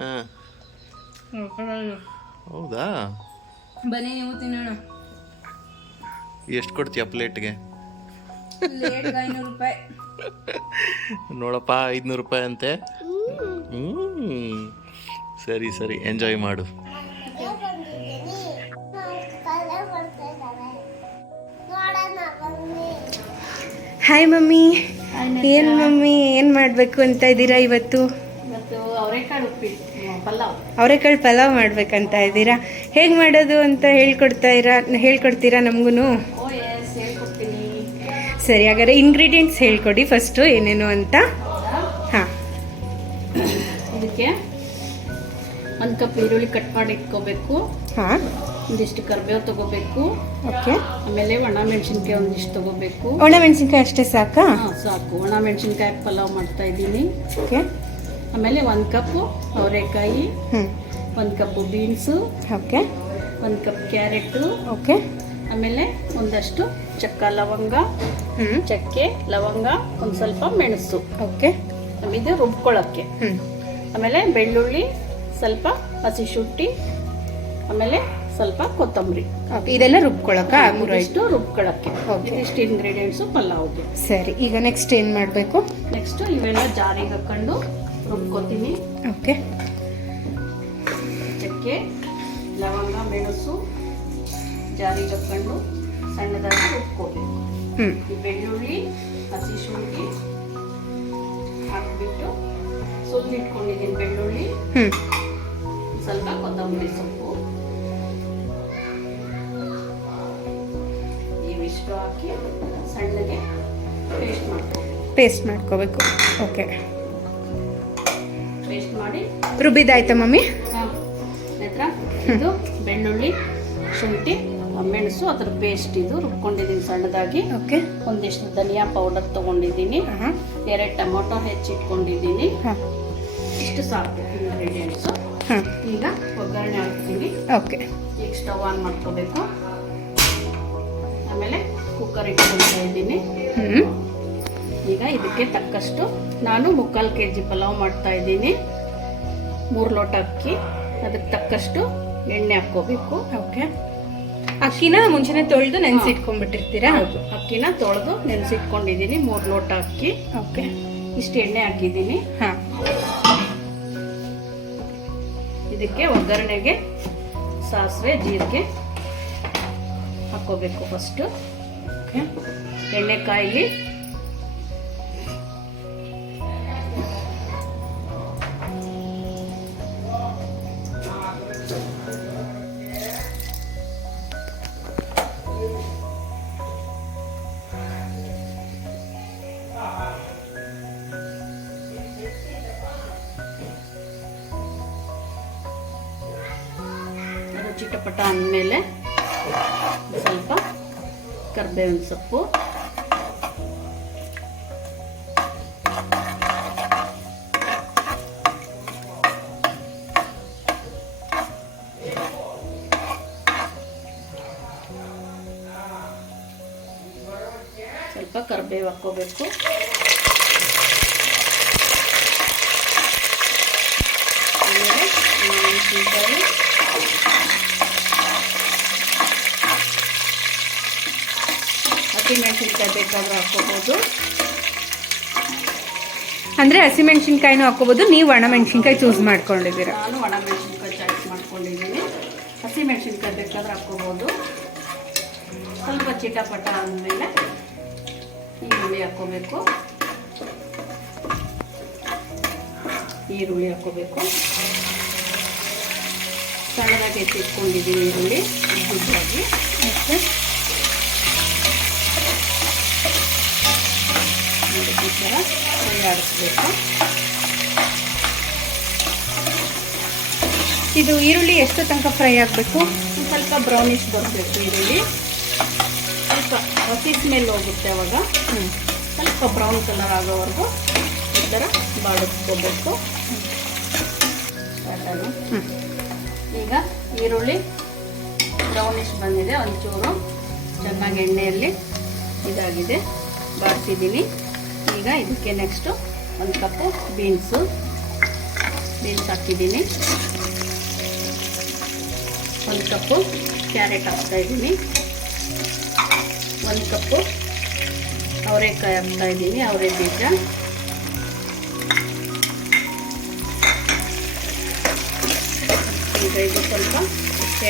ಹಾಂ, ಹೌದಾ? ಬನ್ನಿ ನೀವು ತಿನ್ನೋಣ. ಎಷ್ಟು ಕೊಡ್ತೀಯ ಪ್ಲೇಟ್ಗೆ? ಪ್ಲೇಟ್ಗೆ 500 ರೂಪಾಯಿ. ನೋಡಪ್ಪ, 500 ರೂಪಾಯಿ ಅಂತೆ. ಸರಿ ಸರಿ, ಎಂಜಾಯ್ ಮಾಡು. Hi mummy. ಏನು ಮಮ್ಮಿ, ಏನು ಮಾಡಬೇಕು ಅಂತ ಇದ್ದೀರಾ ಇವತ್ತು? ಅವರೆಕಾಳು ಪಲಾವ್ ಮಾಡ್ಬೇಕಂತ ಇದ್ದೀರಾ? ಹೇಗೆ ಮಾಡೋದು ಅಂತ ಹೇಳ್ಕೊಡ್ತೀರಾ ನಮಗೂ? ಸರಿ, ಹಾಗಾದ್ರೆ ಇಂಗ್ರೀಡಿಯೆಂಟ್ಸ್ ಹೇಳ್ಕೊಡಿ ಫಸ್ಟು, ಏನೇನು ಅಂತ. ಹಾಂ, ಇದಕ್ಕೆ 1 ಕಪ್ ಈರುಳ್ಳಿ ಕಟ್ ಮಾಡಿ ಇಟ್ಕೋಬೇಕು. ಹಾಂ, ಒಂದಿಷ್ಟು ಕರಿಬೇವು ತಗೋಬೇಕು. ಓಕೆ. ಆಮೇಲೆ ಒಣ ಮೆಣಸಿನ್ಕಾಯಿ ಒಂದಿಷ್ಟು ತಗೋಬೇಕು. ಒಣ ಮೆಣಸಿನ್ಕಾಯಿ ಅಷ್ಟೇ ಸಾಕಾ? ಹಾಂ, ಸಾಕು. ಒಣ ಮೆಣಸಿನ್ಕಾಯಿ ಪಲಾವ್ ಮಾಡ್ತಾ ಇದ್ದೀನಿ. ಓಕೆ. ಆಮೇಲೆ 1 ಕಪ್ಪು ಅವರೆಕಾಯಿ, 1 cup beans, okay, 1 cup carrot, okay. ಆಮೇಲೆ ಒಂದಷ್ಟು ಚಕ್ಕ ಲವಂಗ, ಚಕ್ಕೆ ಲವಂಗ, ಒಂದು ಸ್ವಲ್ಪ ಮೆಣಸು. ಓಕೆ. ಇದು ರುಬ್ಕೊಳ್ಳೋಕ್ಕೆ. ಆಮೇಲೆ ಬೆಳ್ಳುಳ್ಳಿ, ಸ್ವಲ್ಪ ಹಸಿ ಶುಂಠಿ, ಆಮೇಲೆ ಸ್ವಲ್ಪ ಕೊತ್ತಂಬರಿ. ಇದೆಲ್ಲ ರುಬ್ಕೊಳ್ಳೋಕ? ಇಷ್ಟು ರುಬ್ಕೊಳ್ಳೋಕ್ಕೆ. ಇದಿಷ್ಟು ಇಂಗ್ರೀಡಿಯೆಂಟ್ಸು ಪಲಾವ್ಗೆ. ಸರಿ, ಈಗ ನೆಕ್ಸ್ಟ್ ಏನು ಮಾಡಬೇಕು? ನೆಕ್ಸ್ಟ್ ಇವೆಲ್ಲ ಜಾರಿಗೆ ಹಾಕೊಂಡು ರುಬ್ಕೋತೀನಿ. ಓಕೆ. ಚಕ್ಕೆ ಲವಂಗ ಮೆಣಸು ಜಾರಿಗೆ ಹಾಕೊಂಡು ಸಣ್ಣದಾಗಿ ರುಬ್ಕೋಬೇಕು. ಈ ಬೆಳ್ಳುಳ್ಳಿ ಹಸಿ ಶುಂಠಿ ಹಾಕ್ಬಿಟ್ಟು ಸುಲಿಟ್ಕೊಂಡಿದ್ದೀನಿ. ಬೆಳ್ಳುಳ್ಳಿ, ಸ್ವಲ್ಪ ಕೊತ್ತಂಬರಿ ಸೊಪ್ಪು, ಇವಿಷ್ಟು ಹಾಕಿ ಸಣ್ಣಗೆ ಪೇಸ್ಟ್ ಮಾಡ್ಕೋಬೇಕು. ಓಕೆ. ಪೇಸ್ಟ್ ಮಾಡಿ ರುಬ್ಬಿದಾಯ್ತಾ ಮಮ್ಮಿ? ನಂತರ ಇದು ಬೆಳ್ಳುಳ್ಳಿ ಶುಂಠಿ ಮೆಣಸು ಅದರ ಪೇಸ್ಟ್ ಇದು ರುಬ್ಕೊಂಡಿದ್ದೀನಿ ಸಣ್ಣದಾಗಿ. ಓಕೆ. ಒಂದಿಷ್ಟು ಧನಿಯಾ ಪೌಡರ್ ತಗೊಂಡಿದ್ದೀನಿ. 2 ಟೊಮೊಟೊ ಹೆಚ್ಚಿಟ್ಕೊಂಡಿದ್ದೀನಿ. ಇಷ್ಟು ಸಾಕು ಇಂಗ್ರೀಡಿಯೆಂಟ್ಸು. ಈಗ ಒಗ್ಗರಣೆ ಹಾಕ್ತೀನಿ. ಓಕೆ. ಈಗ ಸ್ಟವ್ ಆನ್ ಮಾಡ್ಕೋಬೇಕು. ಆಮೇಲೆ ಕುಕ್ಕರ್ ಇಟ್ಕೊಳ್ತಾ ಇದ್ದೀನಿ. ಈಗ ಇದಕ್ಕೆ ತಕ್ಕಷ್ಟು ನಾನು 3/4 kg ಪಲಾವ್ ಮಾಡ್ತಾ ಇದ್ದೀನಿ. 3 ಲೋಟ ಅಕ್ಕಿ, ಅದಕ್ಕೆ ತಕ್ಕಷ್ಟು ಎಣ್ಣೆ ಹಾಕ್ಕೋಬೇಕು. ಓಕೆ. ಅಕ್ಕಿನ ಮುಂಚೆನೆ ತೊಳೆದು ನೆನೆಸಿಟ್ಕೊಂಡ್ಬಿಟ್ಟಿರ್ತೀರಾ? ಹೌದು, ಅಕ್ಕಿನ ತೊಳೆದು ನೆನೆಸಿಟ್ಕೊಂಡಿದ್ದೀನಿ. 3 ಲೋಟ ಅಕ್ಕಿ. ಓಕೆ. ಇಷ್ಟು ಎಣ್ಣೆ ಹಾಕಿದ್ದೀನಿ. ಹಾಂ. ಇದಕ್ಕೆ ಒಗ್ಗರಣೆಗೆ ಸಾಸಿವೆ ಜೀರಿಗೆ ಹಾಕ್ಕೋಬೇಕು ಫಸ್ಟು. ಓಕೆ. ಎಣ್ಣೆ ಕಾಯಿಲಿ. ಚಿಟಪಟ ಅಂದಮೇಲೆ ಸ್ವಲ್ಪ ಕರಿಬೇವಿನ ಸೊಪ್ಪು, ಸ್ವಲ್ಪ ಕರಿಬೇವು ಹಾಕ್ಕೋಬೇಕು. ಆಮೇಲೆ ಮೆಣಸಿನಕಾಯಿ, ಹಸಿಮೆಣಸಿನ್ಕಾಯಿ ಬೇಕಾದ್ರೂ ಹಾಕ್ಕೋಬೋದು. ಅಂದರೆ ಹಸಿಮೆಣಸಿನ್ಕಾಯಿನೂ ಹಾಕ್ಕೋಬೋದು, ನೀವು ಒಣಮೆಣಸಿನ್ಕಾಯಿ ಚೂಸ್ ಮಾಡ್ಕೊಂಡಿದ್ದೀರಾ? ನಾನು ಒಣಮೆಣಸಿನ್ಕಾಯಿ ಚಾಯ್ಸ್ ಮಾಡ್ಕೊಂಡಿದ್ದೀನಿ. ಹಸಿಮೆಣಸಿನ್ಕಾಯಿ ಬೇಕಾದ್ರೆ ಹಾಕ್ಕೋಬೋದು. ಸ್ವಲ್ಪ ಚಿಟಪಟ ಆದಮೇಲೆ ಈರುಳ್ಳಿ ಹಾಕ್ಕೋಬೇಕು. ಈರುಳ್ಳಿ ಹಾಕ್ಕೋಬೇಕು. ಸಣ್ಣದಾಗಿ ಎತ್ತಿಟ್ಕೊಂಡಿದ್ದೀನಿ ಈರುಳ್ಳಿ ಉದ್ದಾಗಿ. ಓಕೆ. ಈ ಥರ ಫ್ರೈ ಆಡಿಸ್ಬೇಕು. ಇದು ಈರುಳ್ಳಿ ಎಷ್ಟು ತನಕ ಫ್ರೈ ಆಗಬೇಕು? ಸ್ವಲ್ಪ ಬ್ರೌನಿಶ್ ಬರಬೇಕು ಈರುಳ್ಳಿ. ಸ್ವಲ್ಪ ಹಸಿ ಸ್ಮೆಲ್ ಹೋಗುತ್ತೆ ಅವಾಗ. ಸ್ವಲ್ಪ ಬ್ರೌನ್ ಕಲರ್ ಆಗೋವರೆಗೂ ಈ ಥರ ಬಾಡಿಸ್ಕೋಬೇಕು. ಈಗ ಈರುಳ್ಳಿ ಬ್ರೌನಿಶ್ ಬಂದಿದೆ, ಒಂಚೂರು ಚೆನ್ನಾಗಿ ಎಣ್ಣೆಯಲ್ಲಿ ಇದಾಗಿದೆ, ಬಾಡಿಸಿದ್ದೀನಿ. ಈಗ ಇದಕ್ಕೆ ನೆಕ್ಸ್ಟು 1 ಕಪ್ಪು ಬೀನ್ಸು, ಬೀನ್ಸ್ ಹಾಕಿದ್ದೀನಿ. 1 ಕಪ್ಪು ಕ್ಯಾರೆಟ್ ಹಾಕ್ತಾಯಿದ್ದೀನಿ. 1 ಕಪ್ಪು ಅವರೆಕಾಯಿ ಹಾಕ್ತಾಯಿದ್ದೀನಿ, ಅವರೆ ಬೀಜ. ಈಗ ಇದು ಸ್ವಲ್ಪ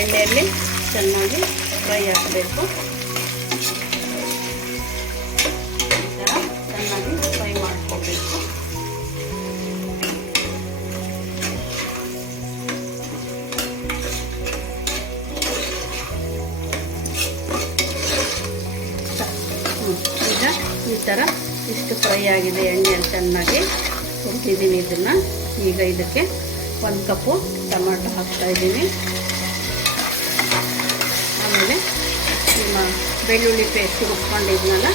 ಎಣ್ಣೆಯಲ್ಲಿ ಚೆನ್ನಾಗಿ ಫ್ರೈ ಆಗಬೇಕು. ಈ ಥರ ಚೆನ್ನಾಗಿ ಫ್ರೈ ಮಾಡ್ಕೋಬೇಕು. ಈಗ ಈ ಥರ ಇಷ್ಟು ಫ್ರೈ ಆಗಿದೆ, ಎಣ್ಣೆಯಲ್ಲಿ ಚೆನ್ನಾಗಿ ಹುರಿದಿದ್ದೀನಿ ಇದನ್ನು. ಈಗ ಇದಕ್ಕೆ 1 ಕಪ್ಪು ಟೊಮಾಟೊ ಹಾಕ್ತಾಯಿದ್ದೀನಿ. ಆಮೇಲೆ ನಿಮ್ಮ ಬೆಳ್ಳುಳ್ಳಿ ಪೇಸ್ಟ್ ರುಬ್ಕೊಂಡಿದ್ನಲ್ಲ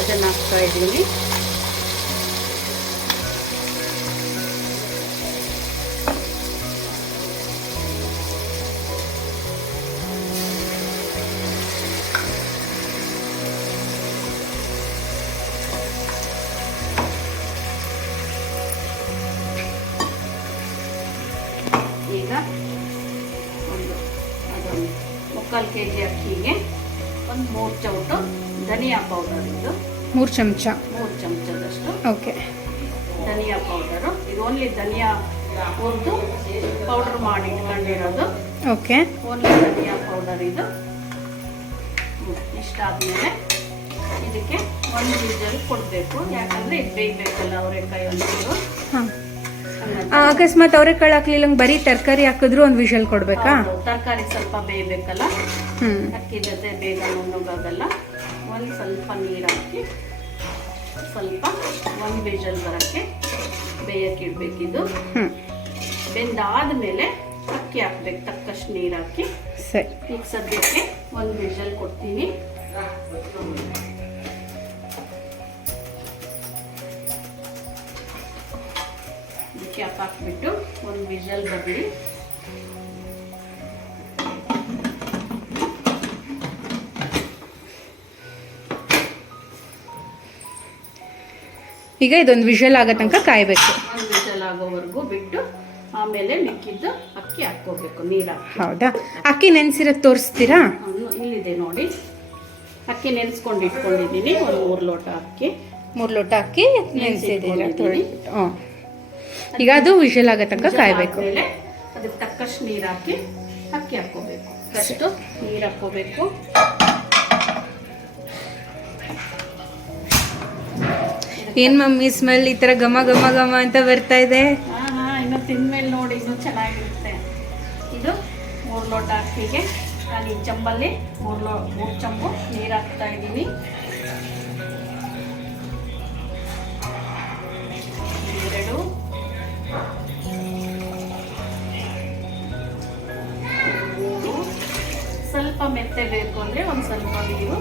ಅದನ್ನು ಹಾಕ್ತಾಯಿದ್ದೀನಿ. ಈಗ ಅದೊಂದು 3/4 kg ಅಕ್ಕಿಗೆ 3 ಚೌಟು ಧನಿಯಾ ಪೌಡರ್. ಇದು 3 ಚಮಚ 3 ಚಮಚದಷ್ಟು ಓಕೆ ಧನಿಯಾ ಪೌಡರು. ಇದು ಓನ್ಲಿ ಧನಿಯಾ ಹುರಿದು ಪೌಡರ್ ಮಾಡಿ ಇಟ್ಕೊಂಡಿರೋದು. ಓಕೆ ಓನ್ಲಿ ಧನಿಯಾ ಪೌಡರ್ ಇದು. ಇಷ್ಟಾದ್ಮೇಲೆ ಇದಕ್ಕೆ 1 ವಿಸಿಲ್ ಕೊಡಬೇಕು, ಯಾಕಂದರೆ ಇದು ಬೇಯಬೇಕಲ್ಲ ಅವರೆಕಾಯಿ ಒಂಚೂರು. ಹಾಂ, ಅಕಸ್ಮಾತ್ ಅವರೆಕಾಳು ಹಾಕ್ಲಿಲ್ಲ ಬರೀ ತರಕಾರಿ ಹಾಕಿದ್ರು 1 ವಿಷಲ್ ಕೊಡ್ಬೇಕಾ? ತರಕಾರಿ ಸ್ವಲ್ಪ ಬೇಯಬೇಕಲ್ಲ, ಹ್ಞೂ ಅಕ್ಕಿ ಜೊತೆ ಬೇಗ ನುಣ್ಣಗಾಗಲ್ಲ. ಒಂದು ಸ್ವಲ್ಪ ನೀರು ಹಾಕಿ ಸ್ವಲ್ಪ 1 ವಿಷಲ್ ಬರೋಕ್ಕೆ ಬೇಯಕ್ಕೆ ಇಡಬೇಕಿದು. ಬೆಂದಾದ್ಮೇಲೆ ಅಕ್ಕಿ ಹಾಕ್ಬೇಕು, ತಕ್ಕಷ್ಟು ನೀರು ಹಾಕಿ. ಸರಿ, ಈಗ ಸದ್ಯಕ್ಕೆ 1 ವಿಷಲ್ ಕೊಡ್ತೀನಿ. ಕ್ಯಾಪ್ ಹಾಕ್ಬಿಟ್ಟು 1 ವಿಷಲ್ ಬರಲಿ. ಈಗ ಇದೊಂದು ವಿಷಲ್ ಆಗೋ ತನಕ ಕಾಯಬೇಕು. 1 ವಿಷಲ್ ಆಗೋವರೆಗೂ ಬಿಟ್ಟು ಆಮೇಲೆ ಮಿಕ್ಕಿದ್ದು ಅಕ್ಕಿ ಹಾಕ್ಕೋಬೇಕು, ನೀರು ಹಾಕಿ. ಹೌದಾ? ಅಕ್ಕಿ ನೆನೆಸಿರೋದು ತೋರಿಸ್ತೀರಾ? ಇಲ್ಲಿದೆ ನೋಡಿ, ಅಕ್ಕಿ ನೆನೆಸ್ಕೊಂಡು ಇಟ್ಕೊಂಡಿದ್ದೀನಿ. 3 ಲೋಟ ಅಕ್ಕಿ, 3 ಲೋಟ ಅಕ್ಕಿ ನೆನೆಸಿದ್ದೀರಾ? ಹ್ಞೂ, ಈಗ ಅದು ವಿಷಲ್ ಆಗೋ ತನಕ ಕಾಯಬೇಕು. ಅದಕ್ಕೆ ತಕ್ಕಷ್ಟು ನೀರು ಹಾಕಿ ಅಕ್ಕಿ ಹಾಕ್ಕೋಬೇಕು. ಫಸ್ಟು ನೀರು ಹಾಕ್ಕೋಬೇಕು. ಏನ್ ಮಮ್ಮಿ ಸ್ಮೆಲ್ ಈ ತರ ಘಮ ಘಮ ಘಮ ಅಂತ ಬರ್ತಾ ಇದೆ? ಇನ್ನು ತಿಂದ್ಮೇಲೆ ನೋಡಿ ಇನ್ನೂ ಚೆನ್ನಾಗಿರುತ್ತೆ. ಇದು 3 ಲೋಟ ಅಕ್ಕಿಗೆ ನಾನು ಈ ಚಂಬಲ್ಲಿ 3 ಚಂಬು ನೀರು ಹಾಕ್ತಾ ಇದ್ದೀನಿ. ಸ್ವಲ್ಪ ಮೆತ್ತೆ ಬೇಕು ಅಂದರೆ ಒಂದು ಸ್ವಲ್ಪ ನೀರು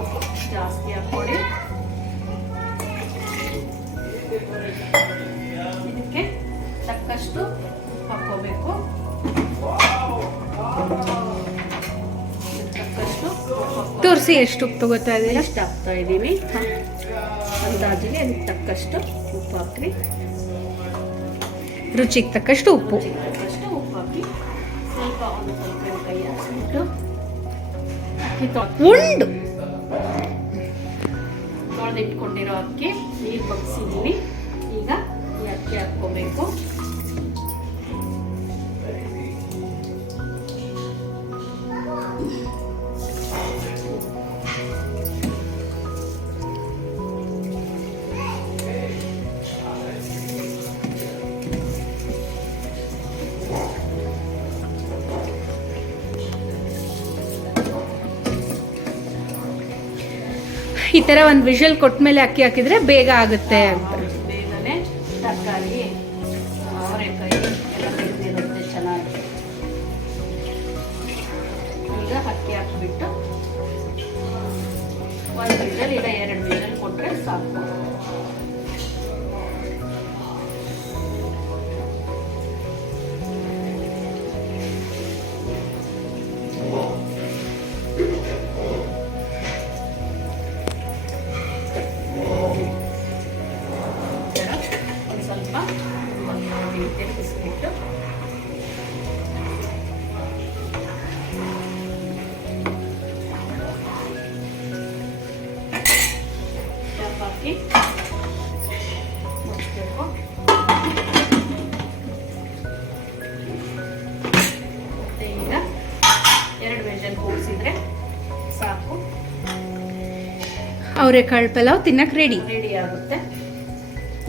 ಜಾಸ್ತಿ ಹಾಕ್ಕೊಳ್ಳಿ. ಇದಕ್ಕೆ ತಕ್ಕಷ್ಟು ಹಾಕ್ಕೋಬೇಕು. ತಕ್ಕಷ್ಟು ತೋರಿಸಿ ಎಷ್ಟು ಉಪ್ಪು ತಗೋತಾ ಇದ್ದೀರಾ? ಎಷ್ಟು ಹಾಕ್ತಾ ಇದ್ದೀನಿ ಅಂದಾಜಿಗೆ ಅದಕ್ಕೆ ತಕ್ಕಷ್ಟು ಉಪ್ಪು ಹಾಕ್ರಿ. ರುಚಿಗೆ ತಕ್ಕಷ್ಟು ಉಪ್ಪು. ತಕ್ಕಷ್ಟು ಉಪ್ಪು ಹಾಕಿ ಸ್ವಲ್ಪ ಒಂದು ಸ್ವಲ್ಪ ಕೈ ಹಾಕ್ಬಿಟ್ಟು ಅಕ್ಕಿ ತೊಳೆದಿಟ್ಕೊಂಡಿರೋ ಅಕ್ಕಿ ನೀರು ಬಗ್ಸಿದ್ದೀನಿ. ಈಗ ಈ ಅಕ್ಕಿ ಹಾಕ್ಕೋಬೇಕು. ಈ ತರ ಒಂದು ವಿಷಲ್ ಕೊಟ್ಮೇಲೆ ಅಕ್ಕಿ ಹಾಕಿದ್ರೆ ಬೇಗ ಆಗುತ್ತೆ ಅಂತ. ಬೇಗನೆ ತರಕಾರಿ ಅವರೆಕಾಯಿ ಎಲ್ಲ ಬೆಂದಿರುತ್ತೆ ಚೆನ್ನಾಗಿ. ಈಗ ಅಕ್ಕಿ ಹಾಕಿಬಿಟ್ಟು 1 ವಿಷಲ್ ಇಲ್ಲ 2 ವಿಷಲ್ ಕೊಟ್ಟರೆ ಸಾಕು. ತಿರುಗಿಸ್ಬಿಟ್ಟು ಅವರೆಕಾಳು ಪಲಾವ್ ತಿನ್ನಕ್ಕೆ ರೆಡಿ. ರೆಡಿ ಆಗುತ್ತೆ.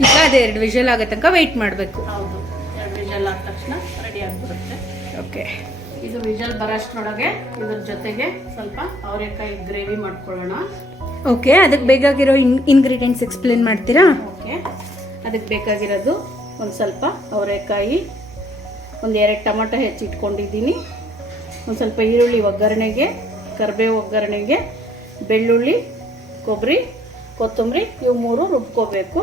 ಈಗ ಅದೇ 2 ವಿಷಲ್ ಆಗೋ ತನಕ ವೆಯ್ಟ್ ಮಾಡಬೇಕು. ಹೌದು, 2 ವಿಷಲ್ ಆದ ತಕ್ಷಣ ರೆಡಿ ಆಗಿಬಿಡುತ್ತೆ. ಓಕೆ, ಇದು ವಿಷಲ್ ಬರೋಷ್ಟ್ರೊಳಗೆ ಇದ್ರ ಜೊತೆಗೆ ಸ್ವಲ್ಪ ಅವರೆಕಾಯಿ ಗ್ರೇವಿ ಮಾಡ್ಕೊಳ್ಳೋಣ. ಓಕೆ, ಅದಕ್ಕೆ ಬೇಕಾಗಿರೋ ಇಂಗ್ರೀಡಿಯೆಂಟ್ಸ್ ಎಕ್ಸ್ಪ್ಲೇನ್ ಮಾಡ್ತೀರಾ? ಓಕೆ, ಅದಕ್ಕೆ ಬೇಕಾಗಿರೋದು ಒಂದು ಸ್ವಲ್ಪ ಅವರೆಕಾಯಿ, ಒಂದು 2 ಟೊಮಟೊ ಹೆಚ್ಚಿಟ್ಕೊಂಡಿದ್ದೀನಿ, ಒಂದು ಸ್ವಲ್ಪ ಈರುಳ್ಳಿ ಒಗ್ಗರಣೆಗೆ, ಕರಿಬೇವು ಒಗ್ಗರಣೆಗೆ, ಬೆಳ್ಳುಳ್ಳಿ, ಕೊಬ್ಬರಿ, ಕೊತ್ತಂಬರಿ, ಇವು 3 ರುಬ್ಕೋಬೇಕು.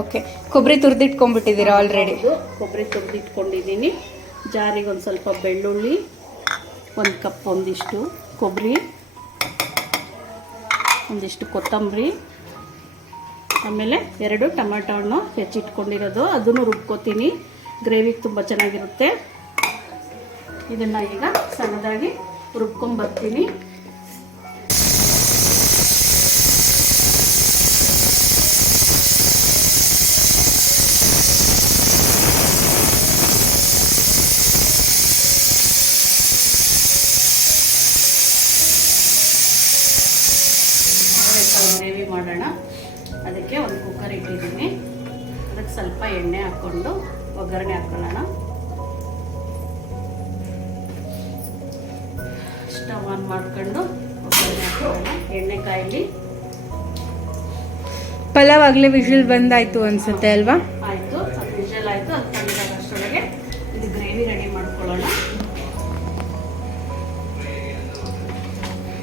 ಓಕೆ, ಕೊಬ್ಬರಿ ತುರಿದಿಟ್ಕೊಂಡ್ಬಿಟ್ಟಿದ್ದೀರಾ ಆಲ್ರೆಡಿ? ಕೊಬ್ಬರಿ ತುರಿದಿಟ್ಕೊಂಡಿದ್ದೀನಿ. ಜಾರಿಗೆ ಒಂದು ಸ್ವಲ್ಪ ಬೆಳ್ಳುಳ್ಳಿ, 1 ಕಪ್ ಒಂದಿಷ್ಟು ಕೊಬ್ಬರಿ, ಒಂದಿಷ್ಟು ಕೊತ್ತಂಬರಿ, ಆಮೇಲೆ 2 ಟೊಮೆಟೊ ಹಣ್ಣು ಹೆಚ್ಚಿಟ್ಕೊಂಡಿರೋದು, ಅದನ್ನು ರುಬ್ಕೋತೀನಿ. ಗ್ರೇವಿಗೆ ತುಂಬ ಚೆನ್ನಾಗಿರುತ್ತೆ. ಇದನ್ನು ಈಗ ಸಣ್ಣದಾಗಿ ರುಬ್ಕೊಂಬರ್ತೀನಿ. ಗ್ರೇವಿ ಮಾಡೋಣ. ಅದಕ್ಕೆ ಒಂದು ಕುಕ್ಕರ್ ಇಟ್ಟಿದ್ದೀನಿ. ಅದಕ್ಕೆ ಸ್ವಲ್ಪ ಎಣ್ಣೆ ಹಾಕ್ಕೊಂಡು ಒಗ್ಗರಣೆ ಹಾಕೊಳ್ಳೋಣ. ಸ್ಟವ್ ಆನ್ ಮಾಡ್ಕೊಂಡು ಒಗ್ಗರಣೆ ಹಾಕೊಳ್ಳೋಣ. ಎಣ್ಣೆ ಕಾಯಿಲಿ. ಪಲಾವ್ ಆಗಲೇ ವಿಷಲ್ ಬಂದಾಯ್ತು ಅನ್ಸುತ್ತೆ ಅಲ್ವಾ? ಆಯಿತು, ಅದು ವಿಷಲ್ ಆಯಿತು. ಅದು ತಣ್ಣಗಾಗೋಷ್ಟರೊಳಗೆ ಇದು ಗ್ರೇವಿ ರೆಡಿ ಮಾಡ್ಕೊಳ್ಳೋಣ.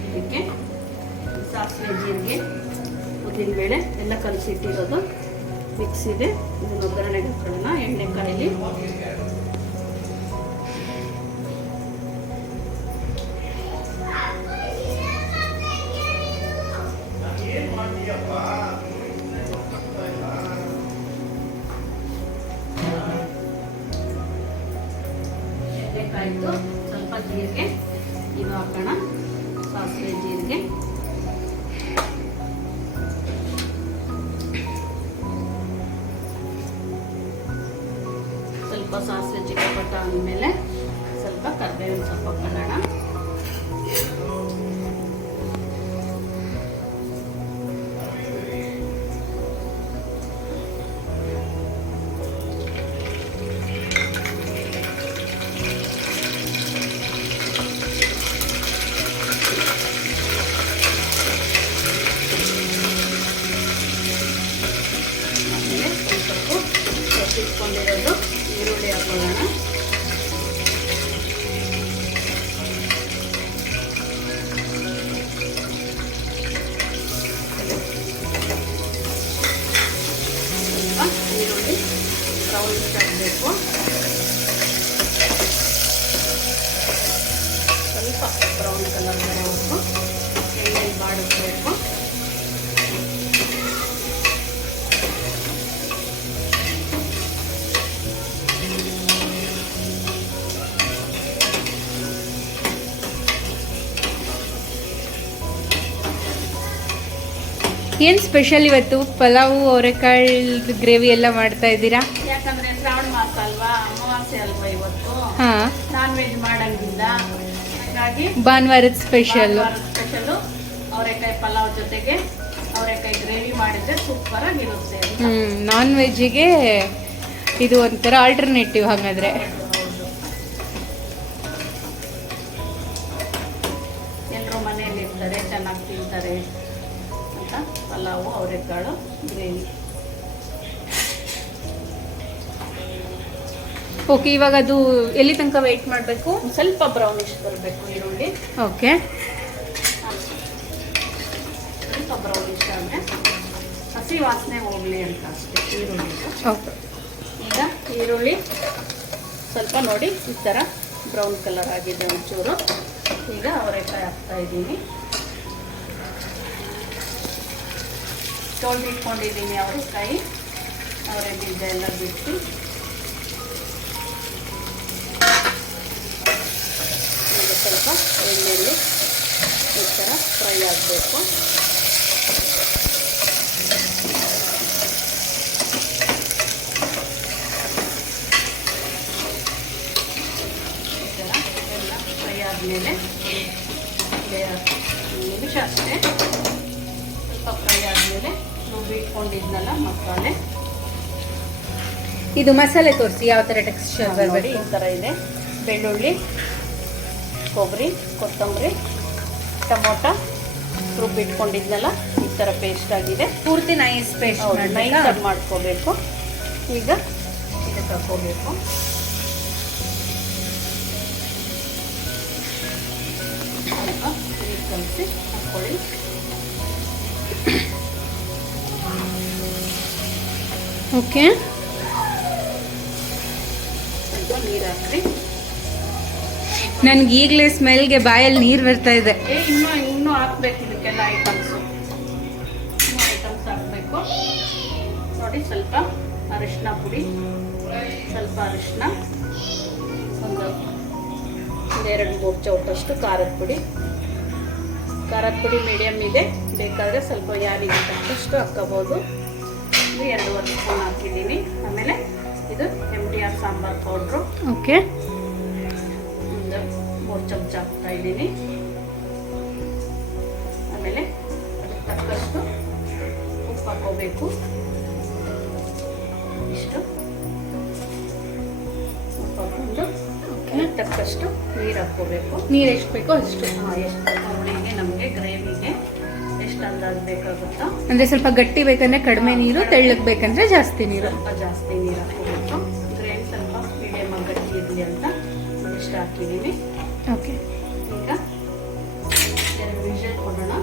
ಇದಕ್ಕೆ ಸಾಸಿವೆ, ಜೀರಿಗೆ, ಉದ್ದಿನಬೇಳೆ ಎಲ್ಲ ಕಲಸಿಟ್ಟಿರೋದು ಮಿಕ್ಸ್ ಇದೆ. ಇದನ್ನು ಒಗ್ಗರಣೆಗೆ ಹಾಕೊಳ್ಳೋಣ. ಎಣ್ಣೆ ಕಾಯಿಲಿ. ಎಣ್ಣೆ ಕಾಯಿತು. ಸ್ವಲ್ಪ ಜೀರಿಗೆ ಇದು ಹಾಕೋಣ. ಸಾಸಿವೆ, ಜೀರಿಗೆ, ಸ್ವಲ್ಪ ಸಾಸಿವೆ ಚಿಕ್ಕಪಟ್ಟ ಆದಮೇಲೆ ಸ್ವಲ್ಪ ಕರಿಬೇವಿನ ಸೊಪ್ಪು ಹಾಕೋಣ. ಆಮೇಲೆ ಸ್ವಲ್ಪ ಹೆಚ್ಚಿಟ್ಕೊಂಡಿರೋದು ಈರುಳ್ಳಿ ಹಾಕೊಳ್ಳೋಣ. ಸ್ವಲ್ಪ ಈರುಳ್ಳಿ ಬ್ರೌನಿಶ್ ಆಗಬೇಕು. ಸ್ವಲ್ಪ ಬ್ರೌನ್ ಕಲರ್ ಬರೋವರೆಗೂ ಎಣ್ಣೆಯಲ್ಲಿ ಬಾಡಿಸ್ಬೇಕು. ಏನು ಸ್ಪೆಷಲ್ ಇವತ್ತು? ಪಲಾವು, ಅವರೆಕಾಳು ಗ್ರೇವಿ ಎಲ್ಲ ಮಾಡ್ತಾ ಇದ್ದೀರಾ? ಯಾಕಂದ್ರೆ ಶ್ರಾವಣ ಮಾಸ ಅಲ್ವಾ, ಅಮಾವಾಸ್ಯೆ ಅಲ್ವಾ ಇವತ್ತು. ಹಾಂ, ನಾನ್ ವೆಜ್ ಮಾಡಂಗಿಲ್ಲ. ಹಾಗಾಗಿ ಭಾನುವಾರದ ಸ್ಪೆಷಲ್ ಸ್ಪೆಷಲು ಅವರೆಕಾಯಿ ಪಲಾವ್ ಜೊತೆಗೆ ಅವರೆಕಾಯಿ ಗ್ರೇವಿ ಮಾಡಿದ್ರೆ ಸೂಪರ್ ಆಗಿರುತ್ತೆ. ನಾನ್ ವೆಜ್ಜಿಗೆ ಇದು ಒಂಥರ ಆಲ್ಟರ್ನೇಟಿವ್ ಹಾಗಾದ್ರೆ. ಎಲ್ಲರೂ ಮನೆಯಲ್ಲಿ ಇರ್ತಾರೆ, ಚೆನ್ನಾಗಿ ತಿಂತಾರೆ ಅಂತ ಪಲಾವು ಅವರೆಕಾಳು ಗ್ರೇವಿ. ಓಕೆ, ಇವಾಗ ಅದು ಎಲ್ಲಿ ತನಕ ವೆಯ್ಟ್ ಮಾಡಬೇಕು? ಸ್ವಲ್ಪ ಬ್ರೌನಿಶ್ ಬರಬೇಕು ಈರುಳ್ಳಿ. ಓಕೆ, ಸ್ವಲ್ಪ ಬ್ರೌನಿಶ್ ಆದರೆ ಹಸಿ ವಾಸನೆ ಹೋಗಲಿ ಅಂತ ಅಷ್ಟೇ ಈರುಳ್ಳಿ. ಓಕೆ, ಈಗ ಈರುಳ್ಳಿ ಸ್ವಲ್ಪ ನೋಡಿ ಈ ಥರ ಬ್ರೌನ್ ಕಲರ್ ಆಗಿದೆ ಒಂಚೂರು. ಈಗ ಅವರೆಕಾಯಿ ಹಾಕ್ತಾ ಇದ್ದೀನಿ. ತೊಳೆದಿಟ್ಕೊಂಡಿದ್ದೀನಿ ಅವರೆಕಾಯಿ. ಅವರೆ ಬೀಜ ಎಲ್ಲ ಬಿಟ್ಟು ಈಗ ಸ್ವಲ್ಪ ಎಣ್ಣೆಯಲ್ಲಿ ಈ ಥರ ಫ್ರೈ ಆಗಬೇಕು. ಈ ಥರ ಎಲ್ಲ ಫ್ರೈ ಆದಮೇಲೆ ನಿಮಿಷ ಅಷ್ಟೇ ಸ್ವಲ್ಪ ಸ್ವಲ್ಪ ಫ್ರೈ ಆದಮೇಲೆ ರುಬ್ಬಿಟ್ಕೊಂಡಿದ್ನಲ್ಲ ಮಸಾಲೆ, ಇದು ಮಸಾಲೆ ತೋರಿಸಿ ಯಾವ ಥರ ಟೆಕ್ಸ್ಚರ್ ನೋಡಿ ಬರಬೇಕು. ಈ ಥರ ಇದೆ. ಬೆಳ್ಳುಳ್ಳಿ, ಕೊಬ್ಬರಿ, ಕೊತ್ತಂಬರಿ, ಟೊಮೊಟೊ ರುಬ್ಬಿಟ್ಕೊಂಡಿದ್ನಲ್ಲ ಈ ಥರ ಪೇಸ್ಟ್ ಆಗಿದೆ. ಪೂರ್ತಿ ನೈಸ್ ಪೇಸ್ಟ್ ನೈಸಾಗಿ ಮಾಡ್ಕೋಬೇಕು. ಈಗ ಇದಕ್ಕೆ ಹಾಕೋಬೇಕು. ಸ್ವಲ್ಪ ನೀರು ಕಲಸಿ ಹಾಕ್ಕೊಳ್ಳಿ. ಓಕೆ, ಸ್ವಲ್ಪ ನೀರು ಹಾಕ್ರಿ. ನನ್ಗೆ ಈಗಲೇ ಸ್ಮೆಲ್ಗೆ ಬಾಯಲ್ಲಿ ನೀರು ಬರ್ತಾ ಇದೆ. ಇನ್ನೂ ಹಾಕ್ಬೇಕು ಇದಕ್ಕೆಲ್ಲ ಐಟಮ್ಸು. ಇನ್ನೂ ಐಟಮ್ಸ್ ಹಾಕಬೇಕು ನೋಡಿ. ಸ್ವಲ್ಪ ಅರಿಶಿನ ಪುಡಿ, ಸ್ವಲ್ಪ ಅರಿಶಿನ, ಒಂದು 2-3 ಚೌಟಷ್ಟು ಖಾರದ ಪುಡಿ. ಖಾರದ ಪುಡಿ ಮೀಡಿಯಮ್ ಇದೆ, ಬೇಕಾದರೆ ಸ್ವಲ್ಪ ಯಾರಿಗೆ ತಕ್ಕಷ್ಟು ಹಾಕ್ಕೋಬೋದು. ಇದು 2.5 ಸ್ಪೂನ್ ಹಾಕಿದ್ದೀನಿ. ಆಮೇಲೆ ಇದು MTR ಸಾಂಬಾರು ಪೌಡ್ರು ಓಕೆ, ಒಂದು 3 ಚಮಚ ಹಾಕ್ತಾ ಇದ್ದೀನಿ. ಆಮೇಲೆ ಅದಕ್ಕೆ ತಕ್ಕಷ್ಟು ಉಪ್ಪು ಹಾಕೋಬೇಕು. ಇಷ್ಟು ಉಪ್ಪು ಹಾಕೊಂಡು ಅದಕ್ಕೆ ತಕ್ಕಷ್ಟು ನೀರು ಹಾಕ್ಕೋಬೇಕು. ನೀರು ಎಷ್ಟು ಬೇಕೋ ಅಷ್ಟು. ಎಷ್ಟು ಹುಳಿಗೆ ನಮಗೆ ಗ್ರೇವಿಗೆ ಎಷ್ಟು ಅಂದಾಜು ಬೇಕಾಗುತ್ತೋ, ಅಂದ್ರೆ ಸ್ವಲ್ಪ ಗಟ್ಟಿ ಬೇಕಂದ್ರೆ ಕಡಿಮೆ ನೀರು, ತೆಳ್ಳಗೆ ಬೇಕಂದ್ರೆ ಜಾಸ್ತಿ ನೀರು. ಸ್ವಲ್ಪ ಜಾಸ್ತಿ ನೀರು ಹಾಕೋಬೇಕು. ಗ್ರೇವಿ ಸ್ವಲ್ಪ ಮೀಡಿಯಮ್ ಆಗಿ ಗಟ್ಟಿ ಇರಲಿ ಅಂತ ಇಷ್ಟು ಹಾಕಿದ್ದೀನಿ. ಓಕೆ, ಈಗ 2 ವಿಷಲ್ ಕೊಡೋಣ.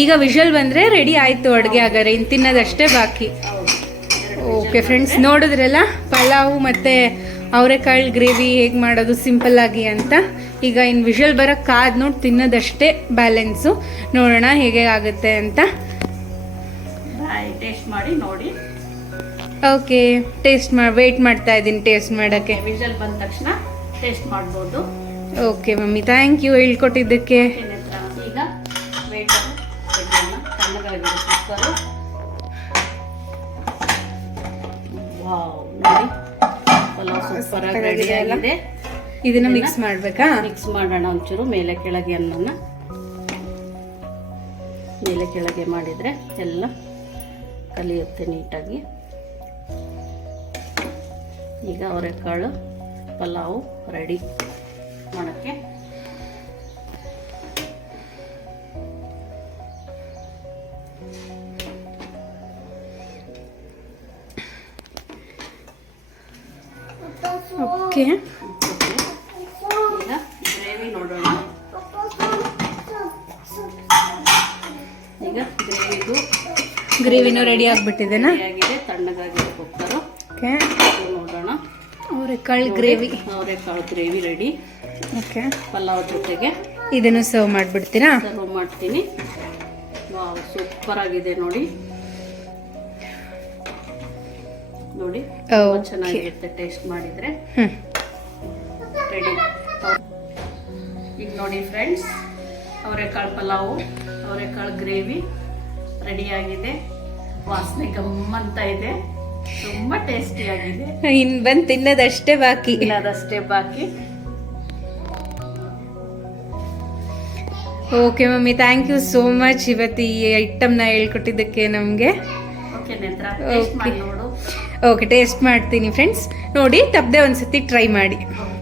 ಈಗ ವಿಷಲ್ ಬಂದ್ರೆ ರೆಡಿ ಆಯ್ತು ಅಡುಗೆ. ಹಾಗಾದ್ರೆ ಇನ್ನು ತಿನ್ನೋದಷ್ಟೇ ಬಾಕಿ. ಹೌದು, ಓಕೆ ಫ್ರೆಂಡ್ಸ್, ನೋಡಿದ್ರಲ್ಲ ಪಲಾವು ಮತ್ತು ಅವರೆಕಾಳು ಗ್ರೇವಿ ಹೇಗೆ ಮಾಡೋದು ಸಿಂಪಲ್ ಆಗಿ ಅಂತ. ಈಗ ಇನ್ನು ವಿಷಲ್ ಬರೋಕ್ಕೆ ಕಾದು ನೋಡಿ ತಿನ್ನೋದಷ್ಟೇ ಬ್ಯಾಲೆನ್ಸು. ನೋಡೋಣ ಹೇಗೆ ಆಗುತ್ತೆ ಅಂತ. ಟೇಸ್ಟ್ ಮಾಡಿ ನೋಡಿ. ಓಕೆ, ಟೇಸ್ಟ್ ವೆಯ್ಟ್ ಮಾಡ್ತಾ ಇದ್ದೀನಿ ಟೇಸ್ಟ್ ಮಾಡೋಕ್ಕೆ. ವಿಷಲ್ ಬಂದ ತಕ್ಷಣ ಟೇಸ್ಟ್ ಮಾಡ್ಬೋದು. ಓಕೆ ಮಮ್ಮಿ, ಥ್ಯಾಂಕ್ ಯು ಹೇಳ್ಕೊಟ್ಟಿದ್ದಕ್ಕೆ. ಈಗ ವೆಯ್ಟ್ ತಣ್ಣಗಾಗಿದೆ ಕುಕ್ಕರು. ವಾವ್, ನೋಡಿ ಪಲಾವ್ ಸೂಪರ್ ಆಗಿ ರೆಡಿ ಆಗಿದೆ. ಇದನ್ನ ಮಿಕ್ಸ್ ಮಾಡಬೇಕಾ? ಮಿಕ್ಸ್ ಮಾಡೋಣ. ಒಂಚೂರು ಮೇಲೆ ಕೆಳಗೆ ಅನ್ನನ ಮೇಲೆ ಕೆಳಗೆ ಮಾಡಿದರೆ ಎಲ್ಲ ಕಲಿಯುತ್ತೆ ನೀಟಾಗಿ. ಈಗ ಅವರೆಕಾಳು ಪಲಾವು ರೆಡಿ ಮಾಡೋಕ್ಕೆ. ಓಕೆ, ಈಗ ಗ್ರೇವಿ ನೋಡೋಣ. ಈಗ ಗ್ರೇವಿನೂ ರೆಡಿ ಆಗಿಬಿಟ್ಟಿದೆನಾ? ಆಗಿದೆ, ತಣ್ಣಗಾಗಿದೆ ಕುಕ್ಕರು. ಓಕೆ, ನೋಡೋಣ. ಅವರೆಕಾಳು ಗ್ರೇವಿ. ಅವರೆಕಾಳು ಗ್ರೇವಿ ರೆಡಿ. ಓಕೆ, ಪಲಾವ್ ಜೊತೆಗೆ ಇದನ್ನು ಸರ್ವ್ ಮಾಡಿಬಿಡ್ತೀರಾ? ಸರ್ವ್ ಮಾಡ್ತೀನಿ. ವಾವ್, ಸೂಪರ್ ಆಗಿದೆ ನೋಡಿ. ನೋಡಿ ತುಂಬಾ ಚೆನ್ನಾಗಿರುತ್ತೆ ಟೇಸ್ಟ್ ಮಾಡಿದ್ರೆ. ರೆಡಿ. ಈಗ ನೋಡಿ ಫ್ರೆಂಡ್ಸ್, ಅವರೆಕಾಳು ಪಲಾವು, ಅವರೆಕಾಳು ಗ್ರೇವಿ ರೆಡಿಯಾಗಿದೆ. ವಾಸನೆ ಗಮ್ಮಂತ ಇದೆ, ತುಂಬ ಟೇಸ್ಟಿಯಾಗಿದೆ. ಇನ್ನು ಬಂದು ತಿನ್ನೋದಷ್ಟೇ ಬಾಕಿ. ಅದಷ್ಟೇ ಬಾಕಿ. Okay mummy, thank you so much ಇವತ್ತು ಈ ಐಟಮ್ನ ಹೇಳ್ಕೊಟ್ಟಿದ್ದಕ್ಕೆ ನಮಗೆ. ಓಕೆ ನೇತ್ರ, ಟೇಸ್ಟ್ ಮಾಡಿ ನೋಡು. ಓಕೆ, ಟೇಸ್ಟ್ ಮಾಡ್ತೀನಿ ಫ್ರೆಂಡ್ಸ್. ನೋಡಿ ತಪ್ಪದೆ ಒಂದ್ಸತಿ ಟ್ರೈ ಮಾಡಿ. ಓಕೆ.